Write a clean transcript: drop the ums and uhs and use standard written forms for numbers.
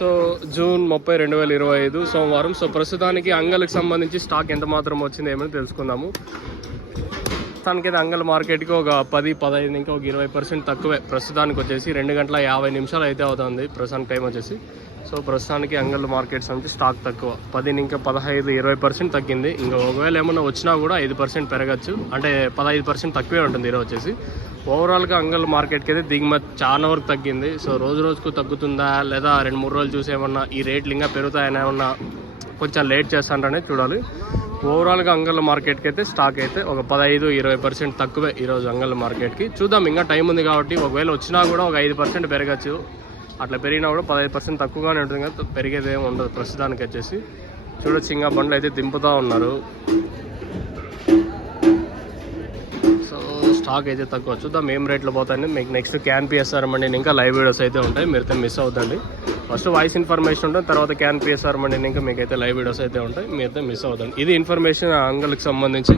So June 30, 2025 సోమవారం. So ప్రస్తుతానికి అంగల్కి సంబంధించి స్టాక్ ఎంత మాత్రం వచ్చింది ఏమని తెలుసుకుందాము. ప్రస్తుతానికి అంగల్ మార్కెట్కి ఒక 10, 15 ఇంకా ఒక 20% తక్కువే. ప్రస్తుతానికి వచ్చేసి 2:50 అయితే అవుతుంది ప్రస్తుతానికి టైం వచ్చేసి. సో ప్రస్తుతానికి అంగల్ మార్కెట్స్ నుంచి స్టాక్ తక్కువ, 10 ఇంకా 15, 20% తగ్గింది. ఇంకా ఒకవేళ ఏమన్నా వచ్చినా కూడా 5% పెరగచ్చు, అంటే 15% తక్కువే ఉంటుంది ఈరోజు వచ్చేసి. ఓవరాల్గా అంగల్ మార్కెట్కి అయితే దిగుమతి చాలా వరకు తగ్గింది. సో రోజు రోజుకు తగ్గుతుందా లేదా 2-3 రోజులు చూసి ఏమన్నా ఈ రేట్లు ఇంకా పెరుగుతాయని ఏమన్నా కొంచెం లేట్ చేస్తాంటనే చూడాలి. ఓవరాల్గా అంగల్ మార్కెట్కి అయితే స్టాక్ అయితే ఒక 15, 20% తక్కువే ఈరోజు అంగల్ మార్కెట్కి. చూద్దాం, ఇంకా టైం ఉంది కాబట్టి ఒకవేళ వచ్చినా కూడా ఒక 5% పెరగచ్చు. అట్లా పెరిగినా కూడా 15% తక్కువగానే ఉంటుంది కదా, పెరిగేది ఏమి ఉండదు ప్రస్తుతానికి వచ్చేసి. చూడొచ్చు ఇంకా బండ్లు అయితే దింపుతూ ఉన్నారు. సో స్టాక్ అయితే తక్కువ. చూద్దాం ఏం రేట్లో పోతాయని. మీకు నెక్స్ట్ క్యాన్ పిఎస్ఆర్ మండి ఇంకా లైవ్ వీడియోస్ అయితే ఉంటాయి, మీరైతే మిస్ అవుతండి. ఫస్ట్ వాయిస్ ఇన్ఫర్మేషన్ ఉంటుంది, తర్వాత క్యాన్ పిఎస్ఆర్ మండి ఇంకా మీకైతే లైవ్ వీడియోస్ అయితే ఉంటాయి, మీరైతే మిస్ అవుతుంది. ఇది ఇన్ఫర్మేషన్ అంగల్కి సంబంధించి.